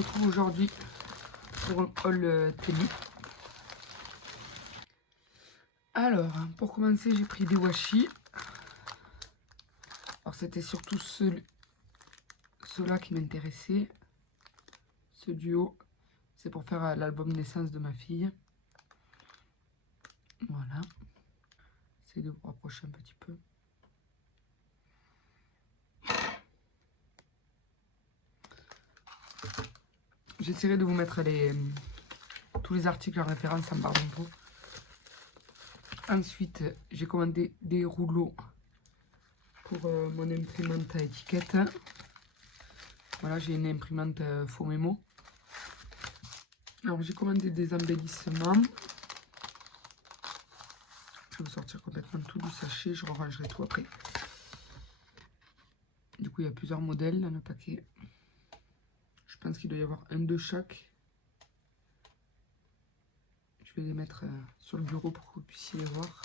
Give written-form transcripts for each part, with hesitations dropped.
retrouve aujourd'hui pour un haul télé. Alors, pour commencer, j'ai pris des washi. Alors, c'était surtout ceux-là qui m'intéressaient. Ce duo, c'est pour faire l'album naissance de ma fille. Voilà. J'essaie de vous rapprocher un petit peu. J'essaierai de vous mettre tous les articles en référence en barre d'infos. Ensuite, j'ai commandé des rouleaux pour mon imprimante à étiquette. Voilà, j'ai une imprimante faux mémo. Alors, j'ai commandé des embellissements. Je vais vous sortir complètement tout du sachet. Je rangerai tout après. Du coup, il y a plusieurs modèles dans le paquet. Je pense qu'il doit y avoir un de chaque. Je vais les mettre sur le bureau pour que vous puissiez les voir.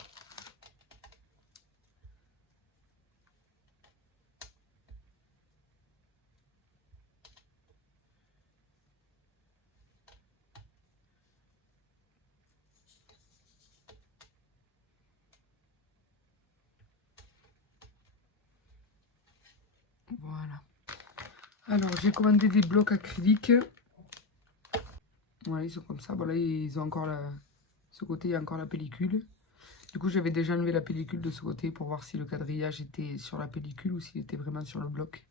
Voilà. Alors, j'ai commandé des blocs acryliques. Voilà, ils sont comme ça. Bon, là, ils ont encore ce côté, il y a encore la pellicule. Du coup, j'avais déjà enlevé la pellicule de ce côté pour voir si le quadrillage était sur la pellicule ou s'il était vraiment sur le bloc.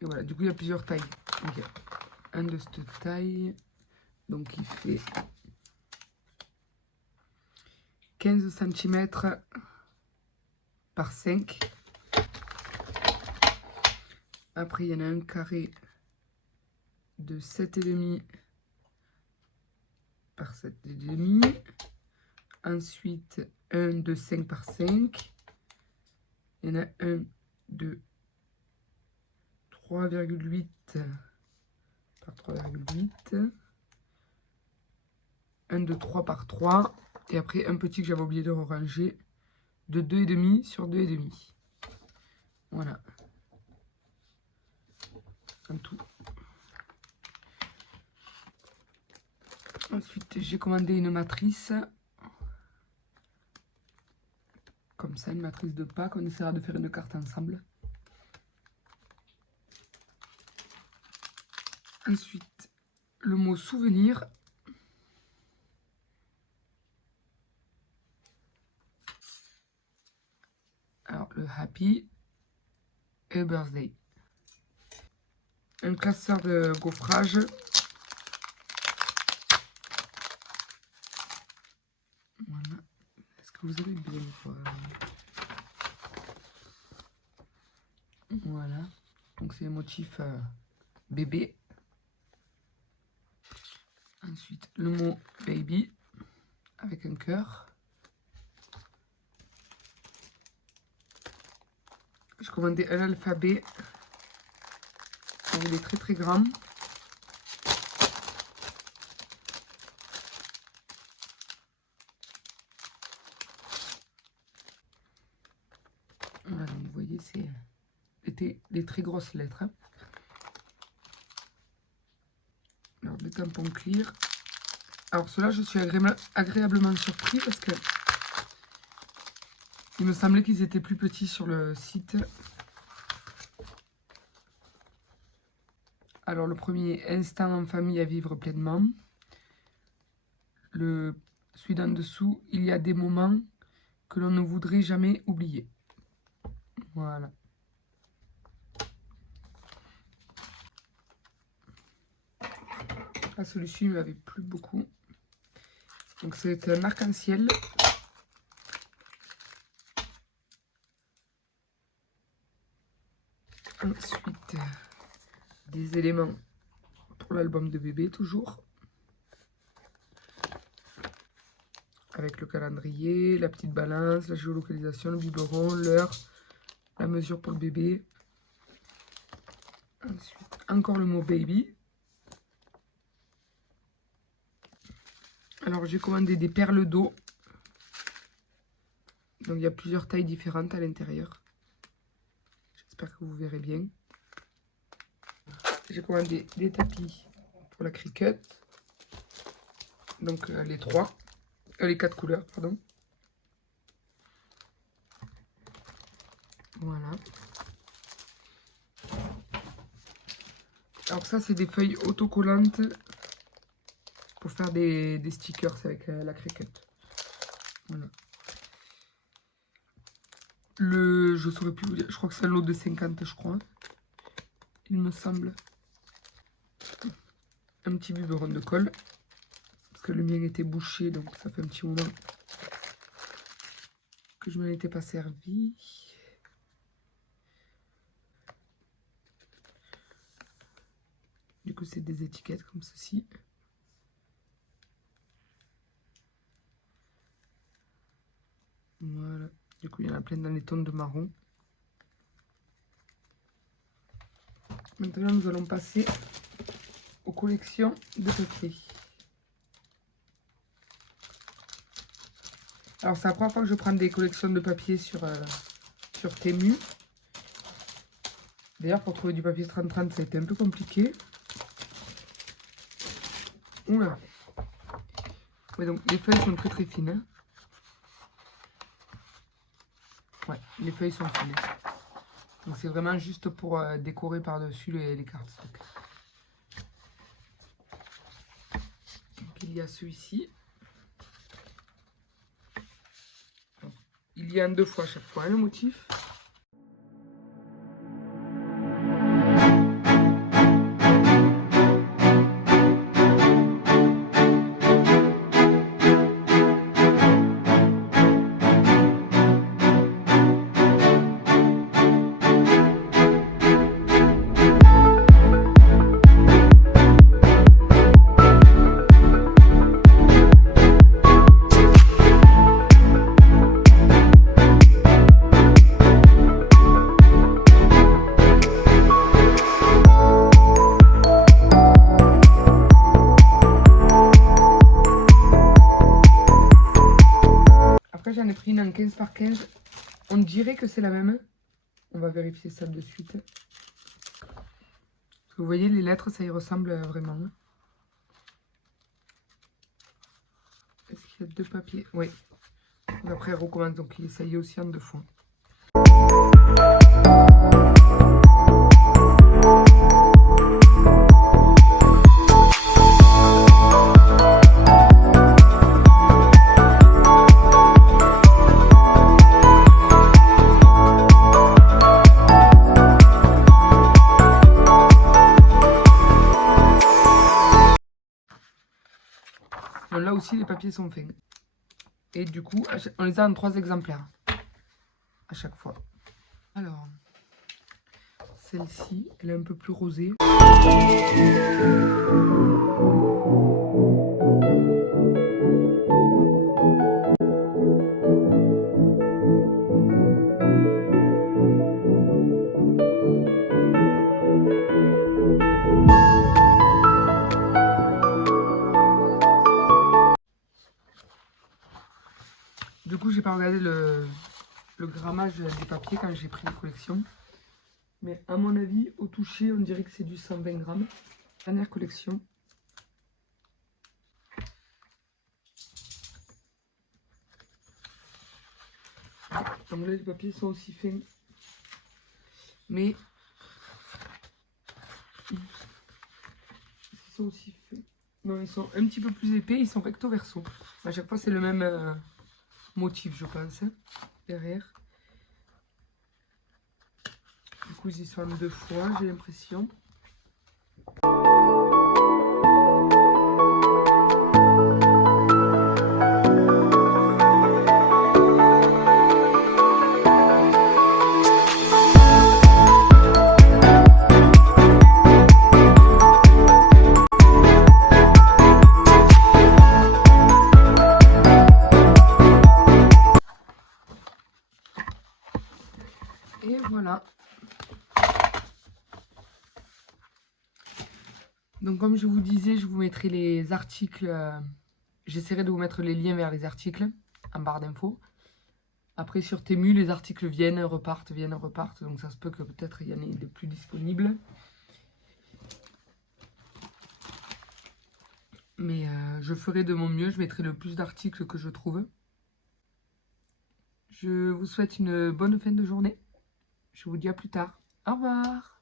Et voilà, du coup, il y a plusieurs tailles. Donc, il y a un de cette taille. Donc, il fait 15 cm par 5. Après, il y en a un carré de 7,5 par 7,5. Ensuite, un de 5 par 5. Il y en a un de 3,8 par 3,8. Un de 3 par 3. Et après, un petit que j'avais oublié de ranger de 2,5 sur 2,5. Voilà. En tout. Ensuite, j'ai commandé une matrice. Comme ça, une matrice de Pâques. On essaiera de faire une carte ensemble. Ensuite, le mot souvenir. Alors, le happy et birthday. Un classeur de gaufrage. Voilà. Est-ce que vous avez bien quoi? Voilà. Donc, c'est un motif bébé. Ensuite, le mot baby avec un cœur. J'ai commandé un alphabet. Il est très très grand. Voilà, donc vous voyez, c'est des très grosses lettres. Hein. Alors, des tampons clear. Alors, ceux-là, je suis agréablement surpris parce que il me semblait qu'ils étaient plus petits sur le site. Alors, le premier, instant en famille à vivre pleinement. Celui d'en dessous, il y a des moments que l'on ne voudrait jamais oublier. Voilà. Ah, celui-ci, il ne m'avait plus beaucoup. Donc, c'est un arc-en-ciel. Ensuite, des éléments pour l'album de bébé, toujours. Avec le calendrier, la petite balance, la géolocalisation, le biberon, l'heure, la mesure pour le bébé. Ensuite, encore le mot baby. Alors, j'ai commandé des perles d'eau. Donc, il y a plusieurs tailles différentes à l'intérieur. J'espère que vous verrez bien. J'ai commandé des tapis pour la Cricut. Donc les 4 couleurs, pardon. Voilà. Alors ça, c'est des feuilles autocollantes pour faire des stickers avec la Cricut. Voilà. Je saurais plus vous dire, je crois que c'est un lot de 50, je crois. Il me semble. Un petit biberon de colle. Parce que le mien était bouché, donc ça fait un petit moment que je m'en étais pas servi. Du coup, c'est des étiquettes comme ceci. Voilà. Du coup, il y en a plein dans les tons de marron. Maintenant, nous allons passer aux collections de papier. Alors, c'est la première fois que je prends des collections de papier sur Temu. D'ailleurs, pour trouver du papier 30-30, ça a été un peu compliqué. Oula. Ouais, donc les feuilles sont très très fines. Hein. Ouais, les feuilles sont fines. Donc c'est vraiment juste pour décorer par-dessus les cartes. Donc il y a celui-ci. Il y a en 2 fois à chaque fois, hein, le motif. J'en ai pris une en 15 par 15. On dirait que c'est la même. On va vérifier ça de suite. Parce que vous voyez, les lettres, ça y ressemble vraiment. Est-ce qu'il y a 2 papiers? Oui. Après, elle recommence. Donc, ça y est aussi en 2 fois. Là aussi, les papiers sont faits. Et du coup, on les a en 3 exemplaires. À chaque fois. Alors, celle-ci, elle est un peu plus rosée. Du coup, j'ai pas regardé le grammage des papiers quand j'ai pris les collections. Mais à mon avis, au toucher, on dirait que c'est du 120 grammes. Dernière collection. Donc là, les papiers sont aussi fins. Mais ils sont aussi fins. Non, ils sont un petit peu plus épais, ils sont recto verso. À chaque fois, c'est le même motif, je pense, hein, derrière. Du coup, ils sont en 2 fois, j'ai l'impression. Et voilà. Donc comme je vous disais, je vous mettrai les articles. J'essaierai de vous mettre les liens vers les articles en barre d'infos. Après sur Temu, les articles viennent, repartent. Donc ça se peut que peut-être il y en ait de plus disponibles. Mais je ferai de mon mieux, je mettrai le plus d'articles que je trouve. Je vous souhaite une bonne fin de journée. Je vous dis à plus tard. Au revoir.